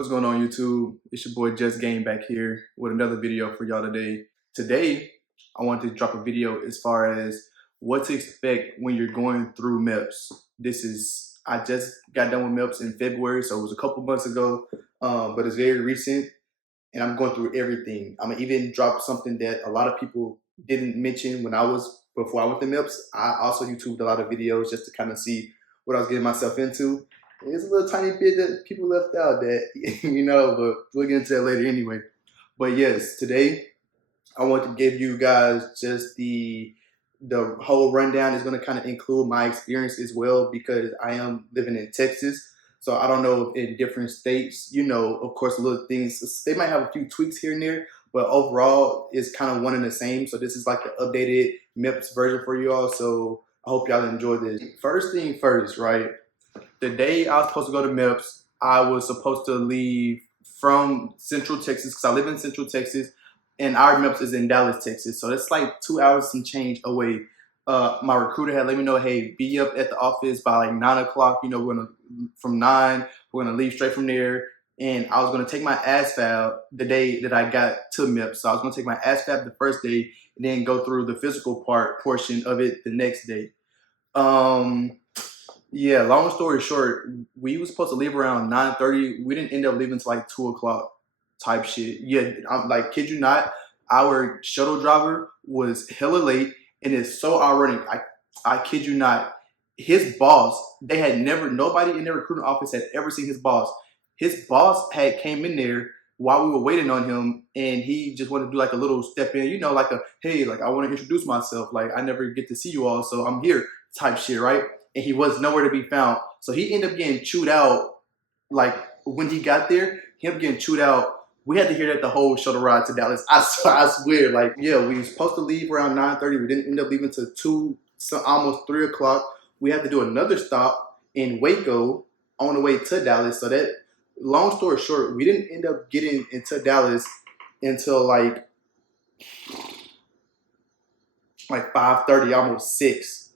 What's going on, YouTube? It's your boy Just Game back here with another video for y'all today. Today, I wanted to drop a video as far as what to expect when you're going through MEPs. I just got done with MEPs in February, so it was a couple months ago, but it's very recent, and I'm going through everything. I'm gonna even drop something that a lot of people didn't mention before I went to MEPs. I also YouTubed a lot of videos just to kind of see what I was getting myself into. It's a little tiny bit that people left out that, but we'll get into that later anyway. But yes, today I want to give you guys just the whole rundown. Is going to kind of include my experience as well because I am living in Texas. So I don't know if in different states, of course, little things, they might have a few tweaks here and there, but overall it's kind of one and the same. So this is like the updated MEPS version for you all. So I hope y'all enjoy this. First thing first, right? The day I was supposed to go to MEPS, I was supposed to leave from Central Texas because I live in Central Texas, and our MEPS is in Dallas, Texas. So that's like 2 hours and change away. My recruiter had let me know, hey, be up at the office by like 9 o'clock. From 9, we're gonna leave straight from there. And I was gonna take my ASVAB the day that I got to MEPS. So I was gonna take my ASVAB the first day and then go through the physical portion of it the next day. Yeah, long story short, we were supposed to leave around 9:30. We didn't end up leaving until like 2 o'clock type shit. Yeah, I'm like, kid you not, our shuttle driver was hella late, and it's so ironic. I kid you not. His boss, nobody in their recruiting office had ever seen his boss. His boss had came in there while we were waiting on him, and he just wanted to do like a little step in, like hey, like I want to introduce myself. Like I never get to see you all, so I'm here type shit, right? And he was nowhere to be found. So he ended up getting chewed out. Like when he got there, him getting chewed out, we had to hear that the whole shuttle ride to Dallas. I swear, like, yeah, we were supposed to leave around 9:30. We didn't end up leaving until 2, so almost 3 o'clock. We had to do another stop in Waco on the way to Dallas. So that, long story short, we didn't end up getting into Dallas until like 5:30, almost 6.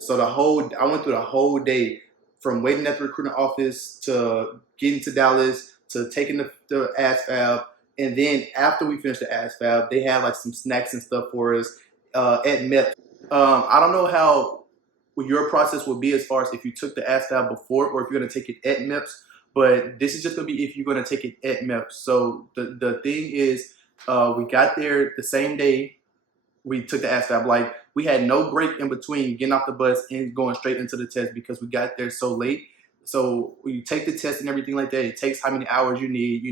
So I went through the whole day from waiting at the recruiting office to getting to Dallas to taking the ASVAB. And then after we finished the ASVAB, they had like some snacks and stuff for us at MEPS. I don't know how your process would be as far as if you took the ASVAB before or if you're going to take it at MEPS, but this is just going to be if you're going to take it at MEPS. So the thing is, we got there the same day we took the ASVAB. Like we had no break in between getting off the bus and going straight into the test because we got there so late. So you take the test and everything like that. It takes how many hours you need,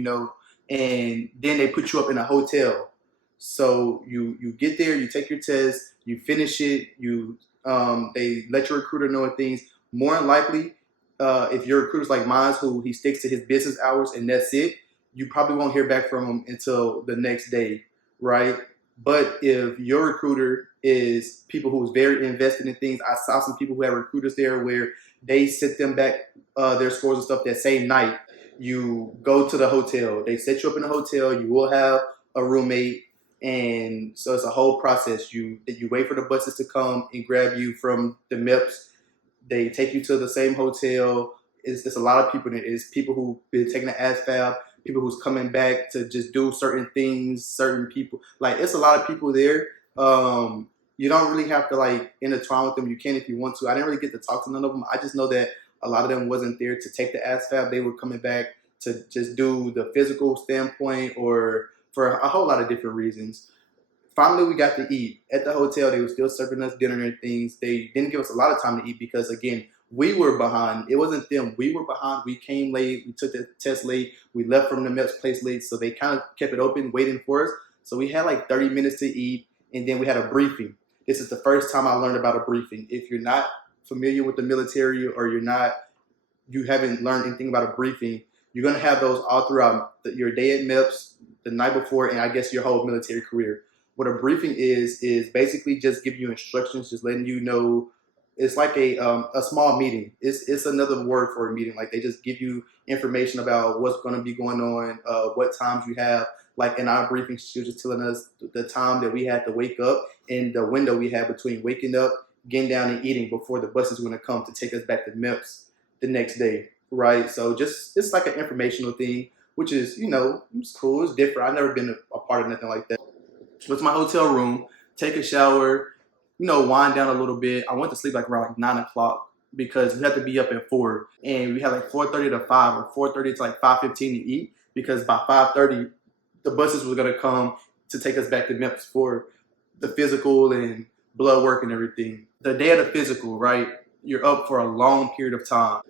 and then they put you up in a hotel. So you get there, you take your test, you finish it, they let your recruiter know things. More than likely, if your recruiter's like mine, who he sticks to his business hours and that's it, you probably won't hear back from him until the next day, right? But if your recruiter is people who's very invested in things, I saw some people who have recruiters there where they sit them back their scores and stuff that same night. You go to the hotel, they set you up in a hotel, you will have a roommate, and so it's a whole process. You wait for the buses to come and grab you from the MEPS. They take you to the same hotel. It's a lot of people in it. It's people who've been taking the ASVAB, people who's coming back to just do certain things, certain people. Like, it's a lot of people there. You don't really have to, like, intertwine with them. You can if you want to. I didn't really get to talk to none of them. I just know that a lot of them wasn't there to take the ASVAB. They were coming back to just do the physical standpoint or for a whole lot of different reasons. Finally, we got to eat. At the hotel, they were still serving us dinner and things. They didn't give us a lot of time to eat because, again, we were behind. It wasn't them. We were behind. We came late. We took the test late. We left from the MEPS place late. So they kind of kept it open, waiting for us. So we had like 30 minutes to eat, and then we had a briefing. This is the first time I learned about a briefing. If you're not familiar with the military or you haven't learned anything about a briefing, you're going to have those all throughout your day at MEPS, the night before, and I guess your whole military career. What a briefing is basically just giving you instructions, just letting you know. It's like a small meeting. It's another word for a meeting. Like they just give you information about what's going to be going on, what times you have. Like in our briefing, she was just telling us the time that we had to wake up and the window we had between waking up, getting down and eating before the bus is going to come to take us back to MEPS the next day, right? So it's like an informational thing. which is, it's cool. It's different. I've never been a part of nothing like that. Went to my hotel room, take a shower, wind down a little bit. I went to sleep like around like 9 o'clock because we had to be up at 4, and we had like 4:30 to 5 or 4:30 to like 5:15 to eat, because by 5:30 the buses were gonna come to take us back to Memphis for the physical and blood work and everything. The day of the physical, right? You're up for a long period of time.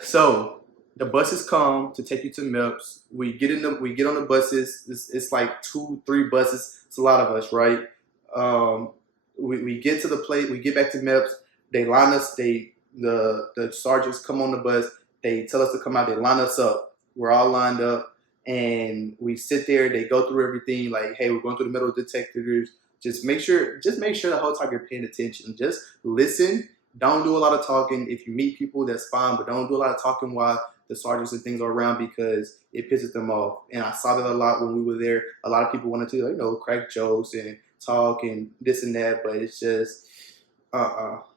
So the buses come to take you to MEPS. We get on the buses. It's like 2-3 buses. It's a lot of us, right? We get to the place. We get back to MEPS. They line us. The sergeants come on the bus. They tell us to come out. They line us up. We're all lined up, and we sit there. They go through everything. Like, hey, we're going through the metal detectors. Just make sure the whole time you're paying attention. Just listen. Don't do a lot of talking. If you meet people, that's fine, but don't do a lot of talking while the sergeants and things are around, because it pisses them off. And I saw that a lot when we were there. A lot of people wanted to, crack jokes and talk and this and that, but it's just,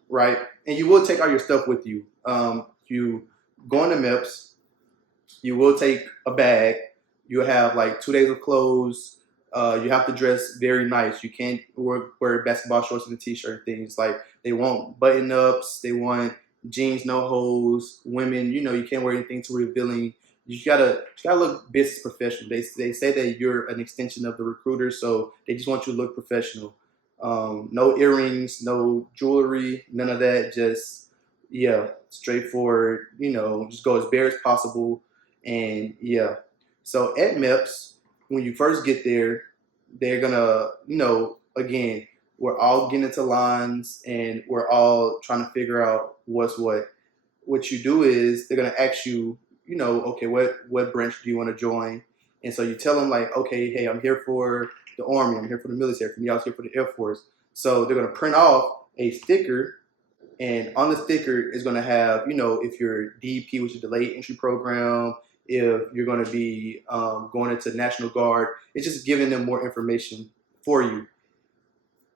right? And you will take all your stuff with you. You go into MEPS, you will take a bag. You have like 2 days of clothes. You have to dress very nice. You can't wear basketball shorts and a t-shirt and things. Like, they want button ups. They want jeans, no holes. Women, you can't wear anything too revealing. You gotta look business professional. They say that you're an extension of the recruiter, so they just want you to look professional. No earrings, no jewelry, none of that. Just straightforward. Just go as bare as possible. And so at MEPS, when you first get there, they're gonna, again, we're all getting into lines and we're all trying to figure out what's what. What you do is they're gonna ask you, okay, what branch do you want to join? And so you tell them like, okay, hey, I'm here for the Army, I'm here for the military, for me, I was here for the Air Force. So they're gonna print off a sticker, and on the sticker is gonna have, if you're DEP, which is delayed entry program, if you're going to be going into National Guard. It's just giving them more information for you.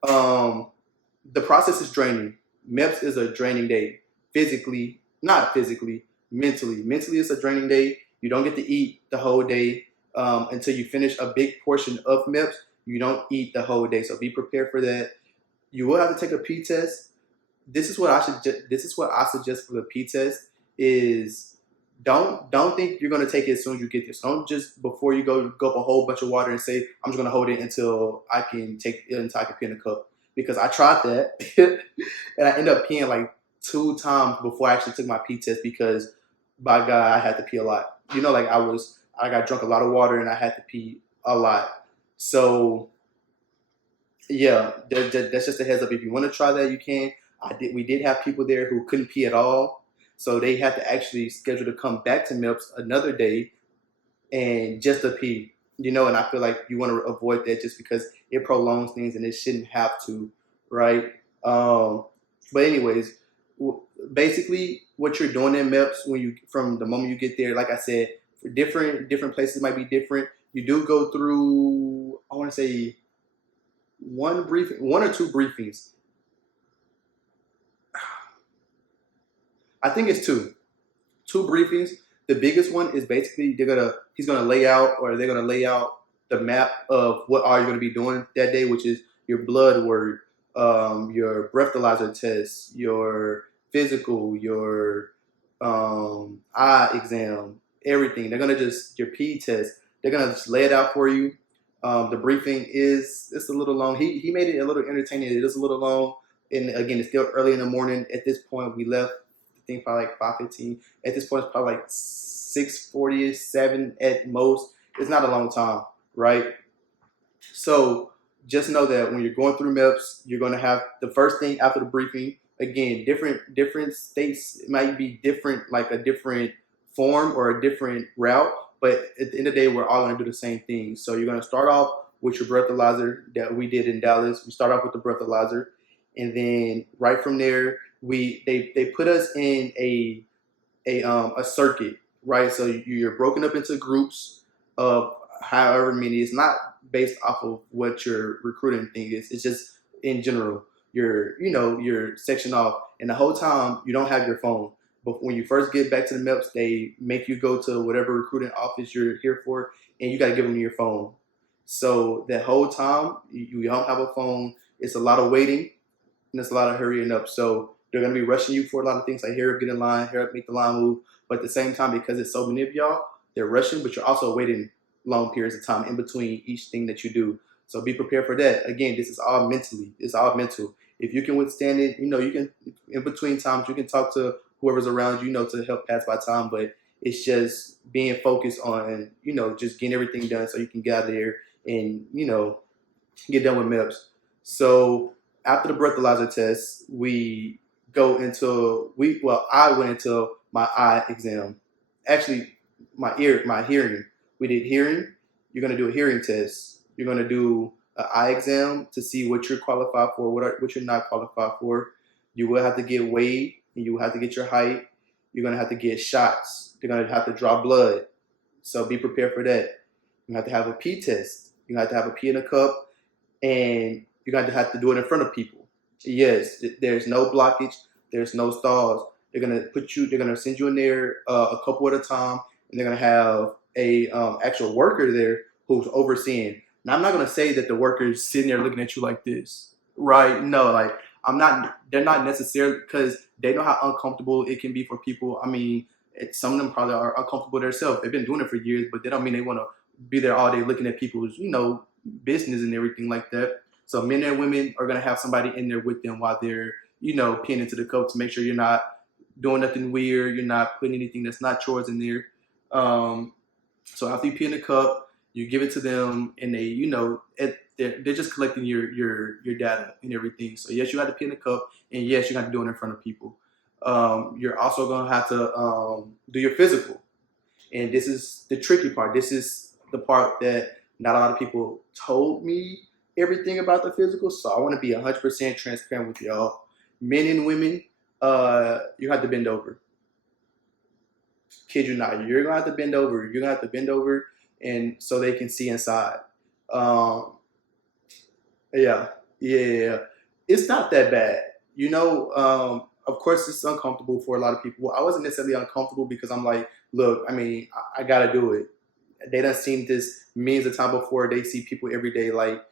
The process is draining. MEPS is a draining day. Physically, not physically, mentally. Mentally, it's a draining day. You don't get to eat the whole day until you finish a big portion of MEPS. You don't eat the whole day, so be prepared for that. You will have to take a P test. This is what I suggest for the P test is, don't think you're gonna take it as soon as you get there. So don't just, before you go up a whole bunch of water and say, I'm just gonna hold it until I can take it, until I can pee in a cup. Because I tried that and I ended up peeing like 2 times before I actually took my pee test, because by God, I had to pee a lot. I got drunk a lot of water and I had to pee a lot. So that's just a heads up. If you want to try that, you can. We did have people there who couldn't pee at all. So they had to actually schedule to come back to MEPS another day and just to pee, and I feel like you want to avoid that just because it prolongs things and it shouldn't have to, right? But anyways, basically what you're doing in MEPS, from the moment you get there, like I said, for different places might be different. You do go through, I want to say, one or two briefings. I think it's two briefings. The biggest one is basically they're gonna lay out the map of what are you gonna be doing that day, which is your blood work, your breathalyzer test, your physical, your eye exam, everything. They're gonna your P test. They're gonna just lay it out for you. The briefing it's a little long. He made it a little entertaining. It is a little long, and again, it's still early in the morning. At this point, we left, I think, probably like 5:15. At this point, it's probably like 6:40, 7 at most. It's not a long time, right? So just know that when you're going through MEPS, you're going to have the first thing after the briefing. Again, different states, it might be different, like a different form or a different route, but at the end of the day, we're all going to do the same thing. So you're going to start off with your breathalyzer that we did in Dallas. We start off with the breathalyzer, and then right from there, they put us in a circuit, right? So you're broken up into groups of however many. It's not based off of what your recruiting thing is. It's just in general. You're sectioned off, and the whole time you don't have your phone. But when you first get back to the MEPs, they make you go to whatever recruiting office you're here for, and you got to give them your phone. So that whole time, you don't have a phone. It's a lot of waiting, and it's a lot of hurrying up. So they're going to be rushing you for a lot of things like hurry up, get in line, hurry up, make the line move. But at the same time, because it's so many of y'all, they're rushing, but you're also waiting long periods of time in between each thing that you do. So be prepared for that. Again, this is all mentally. It's all mental. If you can withstand it, you can, in between times, you can talk to whoever's around you, to help pass by time. But it's just being focused on, just getting everything done so you can get out of there and, get done with MEPS. So after the breathalyzer test, I went into my eye exam. Actually, my hearing. We did hearing. You're going to do a hearing test. You're going to do an eye exam to see what you're qualified for, what you're not qualified for. You will have to get weighed, and you will have to get your height. You're going to have to get shots. They're going to have to draw blood. So be prepared for that. You have to have a pee test. You have to have a pee in a cup, and you're going to have to do it in front of people. Yes, there's no blockage. There's no stalls. They're going to send you in there a couple at a time, and they're going to have a actual worker there who's overseeing. Now, I'm not going to say that the worker's sitting there looking at you like this, right? No, they're not necessarily, because they know how uncomfortable it can be for people. I mean, some of them probably are uncomfortable themselves. They've been doing it for years, but they don't mean they want to be there all day looking at people's, business and everything like that. So men and women are going to have somebody in there with them while they're, peeing into the cup to make sure you're not doing nothing weird. You're not putting anything that's not yours in there. So after you pee in the cup, you give it to them, and they, they're just collecting your data and everything. So yes, you have to pee in the cup, and yes, you have to do it in front of people. You're also going to have to do your physical. And this is the tricky part. This is the part that not a lot of people told me everything about the physical. So I want to be 100% transparent with y'all. Men and women, you have to bend over. Kid you not, you're going to have to bend over. You're going to have to bend over, and so they can see inside. Yeah. It's not that bad. Of course, it's uncomfortable for a lot of people. I wasn't necessarily uncomfortable because I'm like, look, I got to do it. They done seen this millions of times before. They see people every day. Like,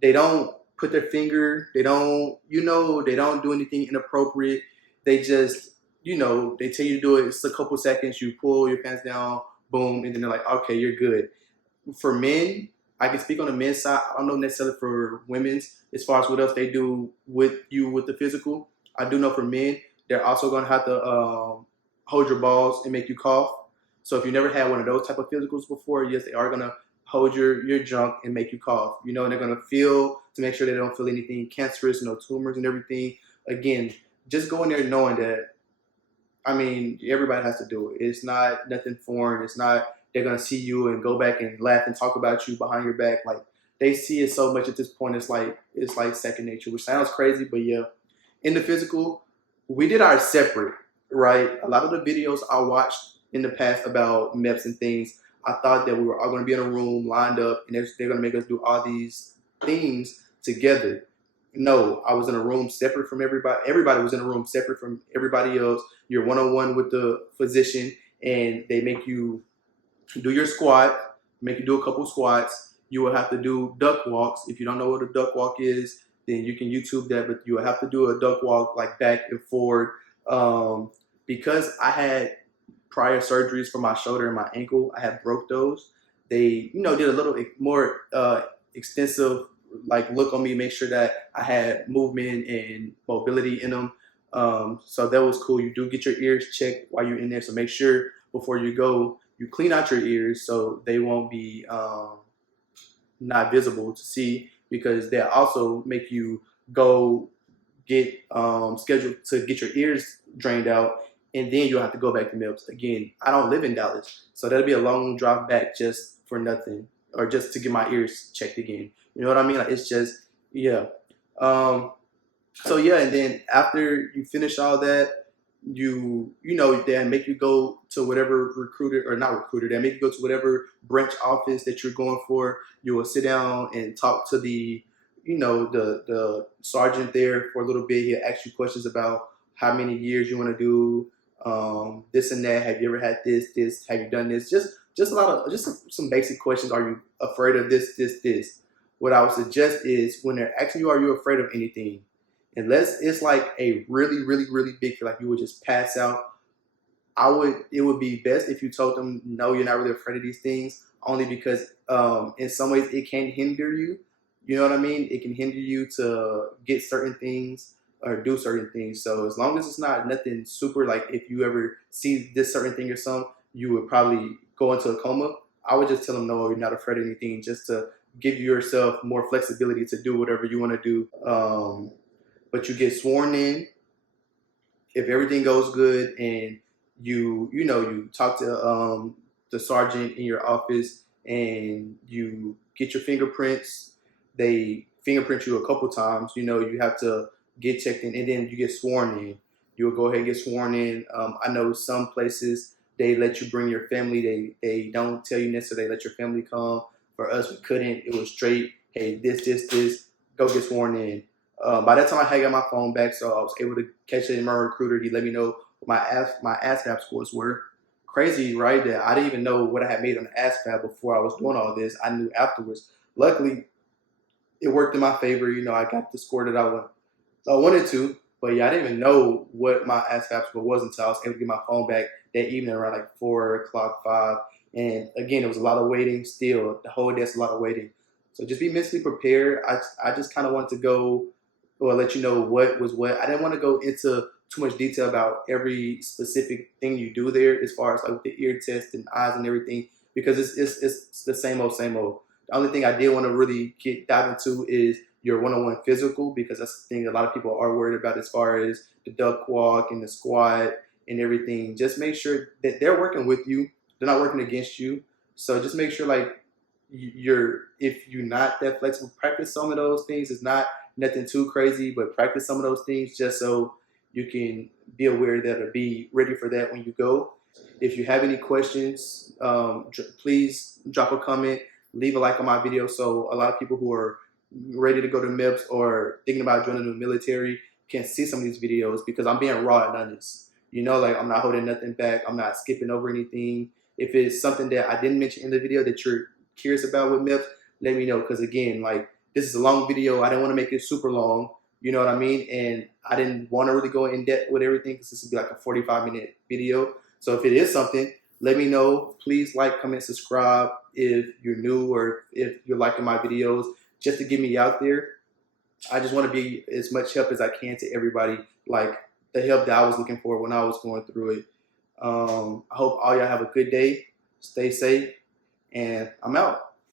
they don't put their finger. They don't, they don't do anything inappropriate. They just, they tell you to do it. It's a couple seconds. You pull your pants down, boom, and then they're like, okay, you're good. For men, I can speak on the men's side. I don't know necessarily for women's as far as what else they do with you with the physical. I do know for men, they're also going to have to hold your balls and make you cough. So if you never had one of those type of physicals before, yes, they are going to hold your junk and make you cough. And they're going to feel to make sure they don't feel anything cancerous, no tumors and everything. Again, just go in there knowing that, everybody has to do it. It's not nothing foreign. It's not they're going to see you and go back and laugh and talk about you behind your back. Like, they see it so much at this point, it's like second nature, which sounds crazy, but yeah. In the physical, we did ours separate, right? A lot of the videos I watched in the past about MEPs and things, I thought that we were all going to be in a room lined up, and they're going to make us do all these things together. No, I was in a room separate from everybody. Everybody was in a room separate from everybody else. You're one-on-one with the physician, and they make you do your squat, make you do a couple squats. You will have to do duck walks. If you don't know what a duck walk is, then you can YouTube that, but you will have to do a duck walk like back and forward. Because I had prior surgeries for my shoulder and my ankle, I had broke those. They, did a little more extensive look on me, make sure that I had movement and mobility in them. So that was cool. You do get your ears checked while you're in there. So make sure before you go, you clean out your ears so they won't be not visible to see, because they also make you go get scheduled to get your ears drained out, and then you'll have to go back to MEPS. Again, I don't live in Dallas, so that'll be a long drive back just for nothing, or just to get my ears checked again. You know what I mean? It's just, yeah. So yeah, and then after you finish all that, they make you go to whatever they make you go to whatever branch office that you're going for. You will sit down and talk to the sergeant there for a little bit. He'll ask you questions about how many years you want to do, this and that. Have you ever had this? Have you done this? Just a lot of just some basic questions. Are you afraid of this? What I would suggest is when they're asking you, are you afraid of anything? Unless it's like a really big fear, like you would just pass out. It would be best if you told them, no, you're not really afraid of these things, only because in some ways it can hinder you. You know what I mean? It can hinder you to get certain things or do certain things. So as long as it's not nothing super, like if you ever see this certain thing or something, you would probably go into a coma. I would just tell them, no, you're not afraid of anything, just to give yourself more flexibility to do whatever you want to do. But you get sworn in. If everything goes good and you talk to the sergeant in your office and you get your fingerprints, they fingerprint you a couple times. You have to get checked in, and then you get sworn in. You'll go ahead and get sworn in. I know some places they let you bring your family. They don't tell you necessarily they let your family come. For us, we couldn't. It was straight, hey, this, go get sworn in. By that time, I had got my phone back, so I was able to catch it in my recruiter. He let me know what my ASVAB scores were. Crazy, right? That I didn't even know what I had made on the ASVAB before I was doing all this. I knew afterwards. Luckily, it worked in my favor. I got the score that I wanted to. But yeah, I didn't even know what my ASVAB score was until I was able to get my phone back that evening around like 4 o'clock, 5. And again, it was a lot of waiting still. The whole day, it's a lot of waiting. So just be mentally prepared. I just kind of wanted to go or let you know what was what. I didn't want to go into too much detail about every specific thing you do there as far as like the ear test and eyes and everything, because it's the same old, same old. The only thing I did want to really dive into is your one-on-one physical, because that's the thing a lot of people are worried about as far as the duck walk and the squat and everything. Just make sure that they're working with you. They're not working against you. So just make sure like if you're not that flexible, practice some of those things. It's not nothing too crazy, but practice some of those things just so you can be aware that or be ready for that when you go. If you have any questions, please drop a comment, leave a like on my video, so a lot of people who are ready to go to MEPs or thinking about joining the military can see some of these videos, because I'm being raw and honest. Like I'm not holding nothing back. I'm not skipping over anything. If it's something that I didn't mention in the video that you're curious about with MEPs, let me know, because again, like, this is a long video. I didn't want to make it super long. You know what I mean? And I didn't want to really go in depth with everything, because this would be like a 45-minute video. So if it is something, let me know. Please like, comment, subscribe if you're new or if you're liking my videos, just to get me out there. I just want to be as much help as I can to everybody, like the help that I was looking for when I was going through it. I hope all y'all have a good day. Stay safe, and I'm out.